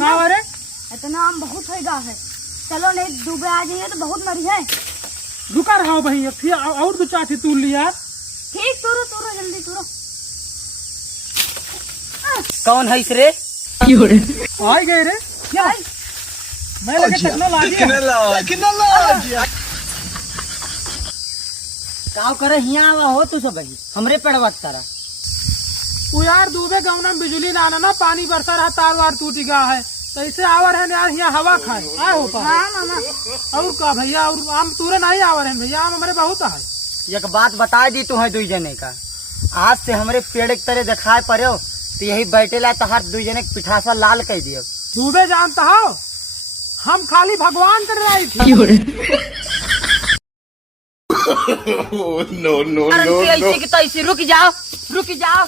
हाँ अरे इतना आम बहुत होगा है। चलो नहीं डूबे आ जाइए तो बहुत मरी है। रुका रहा भैया फिर और दो चाची तूल लिया। ठीक तुरो तुरो जल्दी तुरो। कौन है रे? आई गए रे क्या? मैं लगे टेक्नोलॉजी का करे हिया आवा हो तू सब हमरे पेड़वा तारा। वो यार डूबे गाँव में बिजली ना आना ना, पानी बरसा रहा, तार वार टूट गया है तो इसे आवर है यार यहाँ हवा खाए आए हो पा। हाँ मामा। और का भैया और आम तूरे नहीं आवर है भैया, आम हमारे बहुत है। एक बात बता दी तू है दुई जने का, आज से हमरे पेड़ एक तरह दिखाए पड़े हो तो यही बैठे ला तो हर दुई जने पिठासा लाल कह दियो। डूबे जानता हो हम खाली भगवान कर रही थी। नो नो नो, रुक जाओ